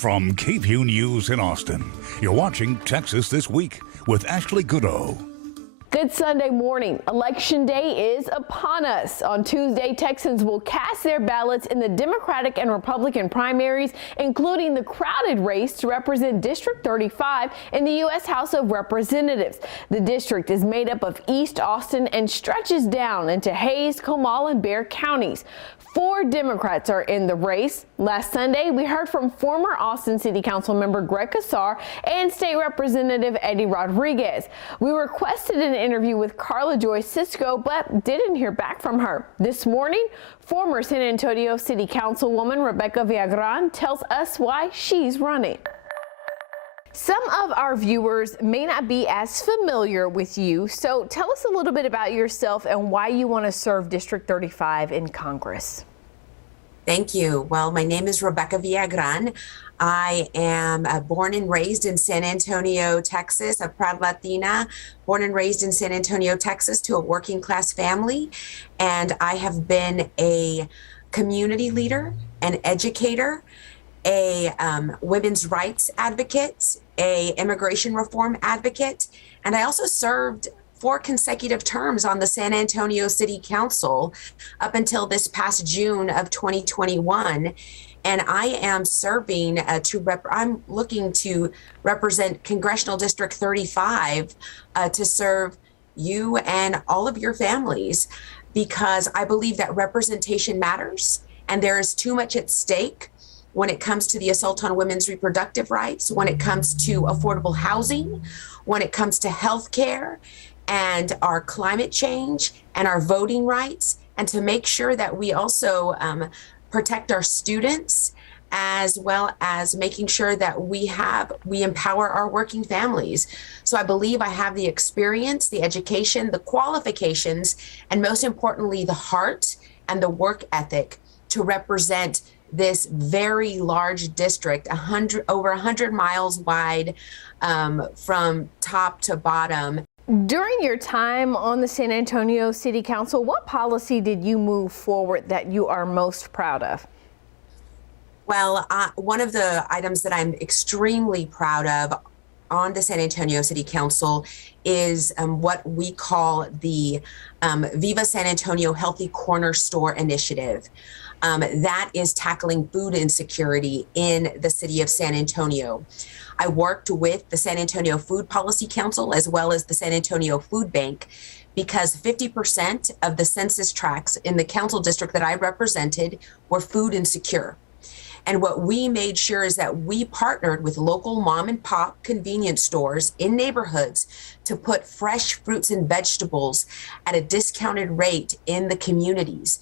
From KVUE News in Austin, you're watching Texas This Week with Ashley Goodo. Good Sunday morning. Election day is upon us. On Tuesday, Texans will cast their ballots in the Democratic and Republican primaries, including the crowded race to represent District 35 in the U.S. House of Representatives. The district is made up of East Austin and stretches down into Hays, Comal, and Bexar counties. 4 Democrats are in the race. Last Sunday, we heard from former Austin City Council member Greg Casar and State Representative Eddie Rodriguez. We requested an interview with Carla Joy Cisco, but didn't hear back from her. This morning, former San Antonio City Councilwoman Rebecca Viagran tells us why she's running. Some of our viewers may not be as familiar with you, so tell us a little bit about yourself and why you want to serve District 35 in Congress. Thank you. Well, my name is Rebecca Viagran. I am born and raised in San Antonio, Texas, a proud Latina, born and raised in San Antonio, Texas, to a working class family. And I have been a community leader, an educator, a women's rights advocate, a immigration reform advocate, and I also served 4 consecutive terms on the San Antonio City Council up until this past June of 2021. And I am serving I'm looking to represent Congressional District 35 to serve you and all of your families, because I believe that representation matters and there is too much at stake when it comes to the assault on women's reproductive rights, when it comes to affordable housing, when it comes to health care and our climate change and our voting rights, and to make sure that we also protect our students, as well as making sure that we empower our working families. So I believe I have the experience, the education, the qualifications, and most importantly, the heart and the work ethic to represent this very large district, over 100 miles wide, from top to bottom. During your time on the San Antonio City Council, what policy did you move forward that you are most proud of? Well, one of the items that I'm extremely proud of on the San Antonio City Council is what we call the Viva San Antonio Healthy Corner Store Initiative. That is tackling food insecurity in the city of San Antonio. I worked with the San Antonio Food Policy Council as well as the San Antonio Food Bank, because 50% of the census tracts in the council district that I represented were food insecure. And what we made sure is that we partnered with local mom and pop convenience stores in neighborhoods to put fresh fruits and vegetables at a discounted rate in the communities,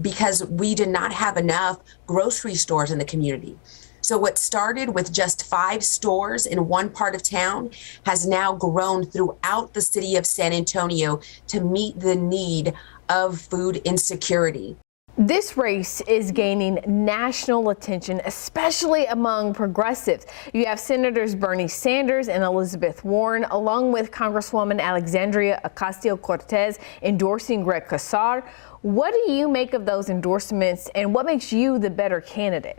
because we did not have enough grocery stores in the community. So what started with just 5 stores in one part of town has now grown throughout the city of San Antonio to meet the need of food insecurity. This race is gaining national attention, especially among progressives. You have Senators Bernie Sanders and Elizabeth Warren, along with Congresswoman Alexandria Ocasio-Cortez, endorsing Greg Casar. What do you make of those endorsements, and what makes you the better candidate?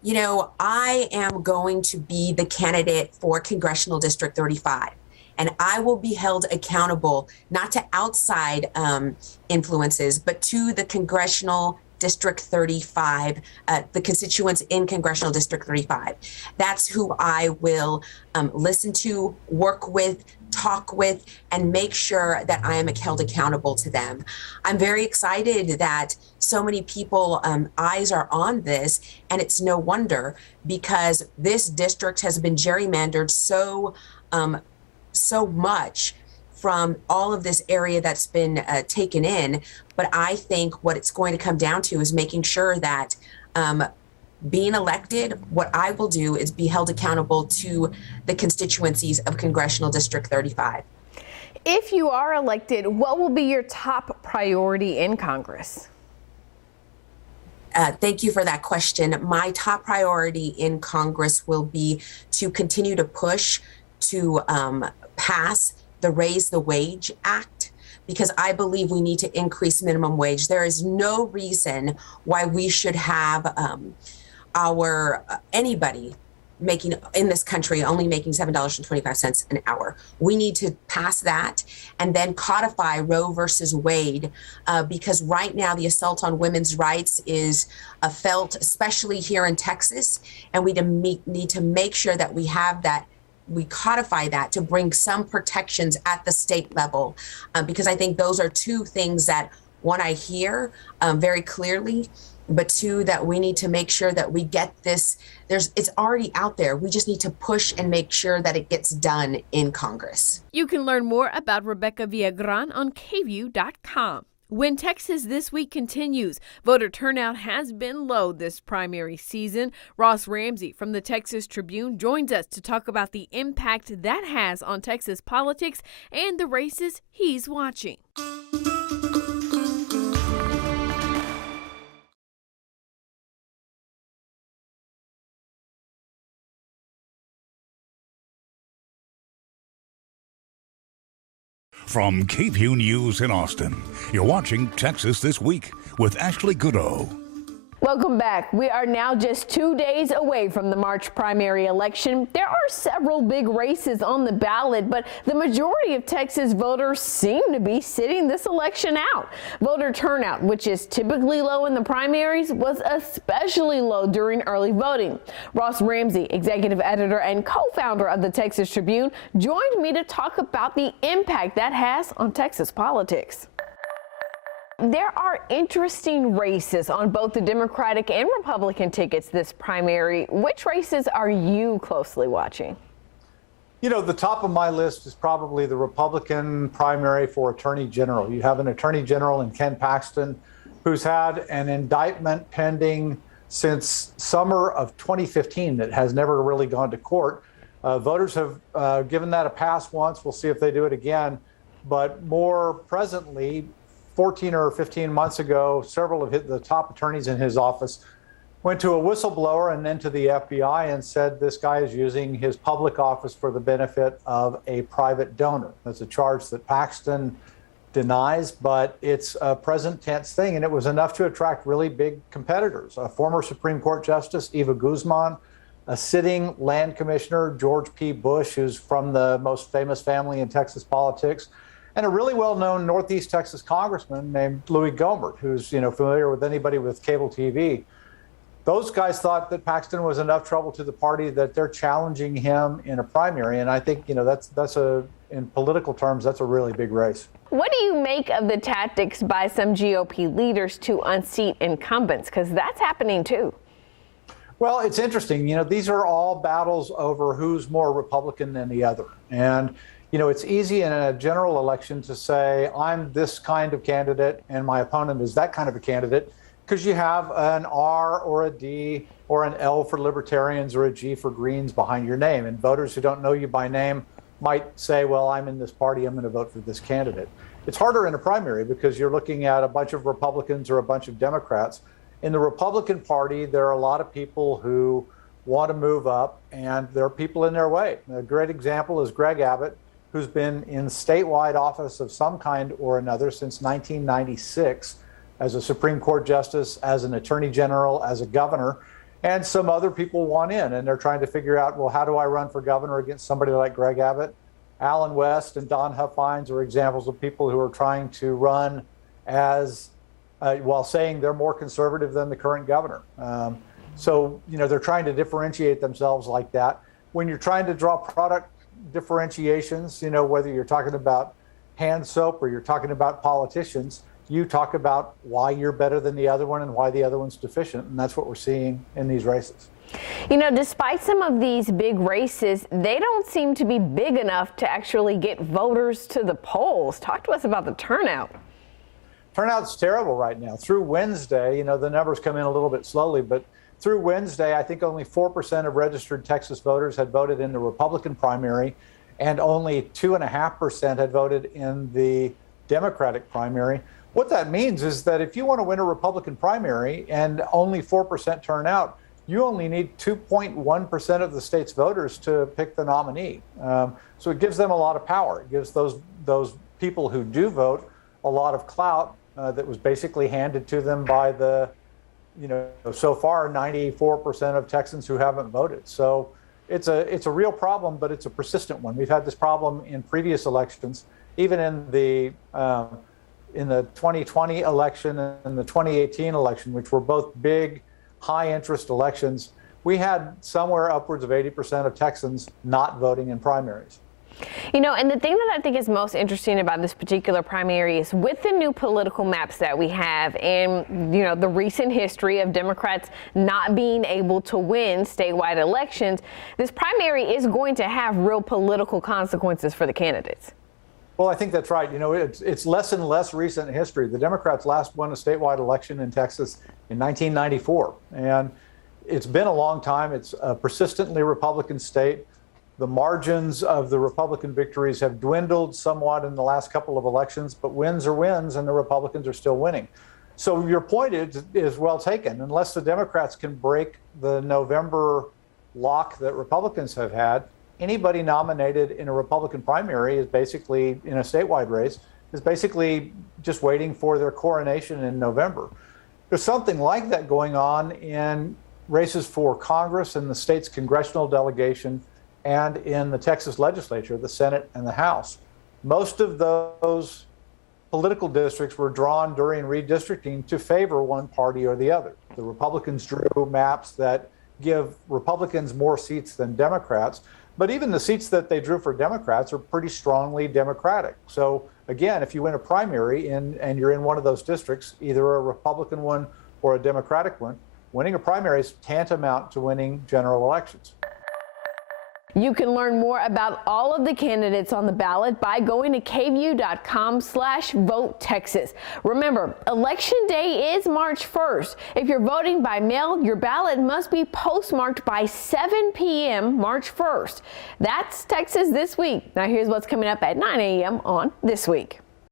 You know, I am going to be the candidate for Congressional District 35. And I will be held accountable, not to outside influences, but to the Congressional District 35, the constituents in Congressional District 35. That's who I will listen to, work with, talk with, and make sure that I am held accountable to them. I'm very excited that so many people eyes are on this, and it's no wonder, because this district has been gerrymandered so much from all of this area that's been taken in. But I think what it's going to come down to is making sure that being elected, what I will do is be held accountable to the constituencies of Congressional District 35. If you are elected, what will be your top priority in Congress? Thank you for that question. My top priority in Congress will be to continue to push to pass the Raise the Wage Act, because I believe we need to increase minimum wage. There is no reason why we should have our anybody making in this country only making $7.25 an hour. We need to pass that and then codify Roe versus Wade, because right now the assault on women's rights is felt, especially here in Texas, and we need to make sure that we have that. We codify that to bring some protections at the state level, because I think those are two things that, one, I hear very clearly, but two, that we need to make sure that we get this. It's already out there. We just need to push and make sure that it gets done in Congress. You can learn more about Rebecca Viagran on KVUE.com. When Texas This Week continues, voter turnout has been low this primary season. Ross Ramsey from the Texas Tribune joins us to talk about the impact that has on Texas politics and the races he's watching. From KVUE News in Austin, you're watching Texas This Week with Ashley Goodo. Welcome back. We are now just 2 days away from the March primary election. There are several big races on the ballot, but the majority of Texas voters seem to be sitting this election out. Voter turnout, which is typically low in the primaries, was especially low during early voting. Ross Ramsey, executive editor and co-founder of the Texas Tribune, joined me to talk about the impact that has on Texas politics. There are interesting races on both the Democratic and Republican tickets this primary. Which races are you closely watching? You know, the top of my list is probably the Republican primary for Attorney General. You have an Attorney General in Ken Paxton, who's had an indictment pending since summer of 2015 that has never really gone to court. Voters have given that a pass once. We'll see if they do it again. But more presently, 14 or 15 months ago, several of the top attorneys in his office went to a whistleblower and then to the FBI and said this guy is using his public office for the benefit of a private donor. That's a charge that Paxton denies, but it's a present tense thing, and it was enough to attract really big competitors. A former Supreme Court Justice, Eva Guzman, a sitting land commissioner, George P. Bush, who's from the most famous family in Texas politics, and a really well-known Northeast Texas congressman named Louis Gohmert, who's familiar with anybody with cable TV. Those guys thought that Paxton was enough trouble to the party that they're challenging him in a primary, and I think in political terms, that's a really big race. What do you make of the tactics by some GOP leaders to unseat incumbents? Because that's happening too. Well, it's interesting. These are all battles over who's more Republican than the other, and it's easy in a general election to say, I'm this kind of candidate and my opponent is that kind of a candidate, because you have an R or a D or an L for libertarians or a G for Greens behind your name. And voters who don't know you by name might say, well, I'm in this party, I'm going to vote for this candidate. It's harder in a primary because you're looking at a bunch of Republicans or a bunch of Democrats. In the Republican Party, there are a lot of people who want to move up, and there are people in their way. A great example is Greg Abbott, who's been in statewide office of some kind or another since 1996 as a Supreme Court justice, as an attorney general, as a governor, and some other people want in, and they're trying to figure out, well, how do I run for governor against somebody like Greg Abbott? Alan West and Don Huffines are examples of people who are trying to run as while saying they're more conservative than the current governor. So they're trying to differentiate themselves like that. When you're trying to draw product differentiations, whether you're talking about hand soap or you're talking about politicians, you talk about why you're better than the other one and why the other one's deficient. And that's what we're seeing in these races. Despite some of these big races, they don't seem to be big enough to actually get voters to the polls. Talk to us about the turnout. Turnout's terrible right now. Through Wednesday, the numbers come in a little bit slowly, but through Wednesday, I think only 4% of registered Texas voters had voted in the Republican primary, and only 2.5% had voted in the Democratic primary. What that means is that if you want to win a Republican primary and only 4% turn out, you only need 2.1% of the state's voters to pick the nominee. So it gives them a lot of power. It gives those people who do vote a lot of clout that was basically handed to them by the so far 94% of Texans who haven't voted. So it's a real problem, but it's a persistent one. We've had this problem in previous elections, even in the 2020 election and the 2018 election, which were both big, high interest elections. We had somewhere upwards of 80% of Texans not voting in primaries. And the thing that I think is most interesting about this particular primary is with the new political maps that we have and, the recent history of Democrats not being able to win statewide elections, this primary is going to have real political consequences for the candidates. Well, I think that's right. It's less and less recent history. The Democrats last won a statewide election in Texas in 1994, and it's been a long time. It's a persistently Republican state. The margins of the Republican victories have dwindled somewhat in the last couple of elections, but wins are wins, and the Republicans are still winning. So your point is well taken. Unless the Democrats can break the November lock that Republicans have had, anybody nominated in a Republican primary is basically, in a statewide race, is basically just waiting for their coronation in November. There's something like that going on in races for Congress and the state's congressional delegation and in the Texas legislature, the Senate and the House. Most of those political districts were drawn during redistricting to favor one party or the other. The Republicans drew maps that give Republicans more seats than Democrats, but even the seats that they drew for Democrats are pretty strongly Democratic. So again, if you win a primary and you're in one of those districts, either a Republican one or a Democratic one, winning a primary is tantamount to winning general elections. You can learn more about all of the candidates on the ballot by going to KVUE.com/VoteTexas. Remember, Election Day is March 1st. If you're voting by mail, your ballot must be postmarked by 7 p.m. March 1st. That's Texas This Week. Now here's what's coming up at 9 a.m. on This Week.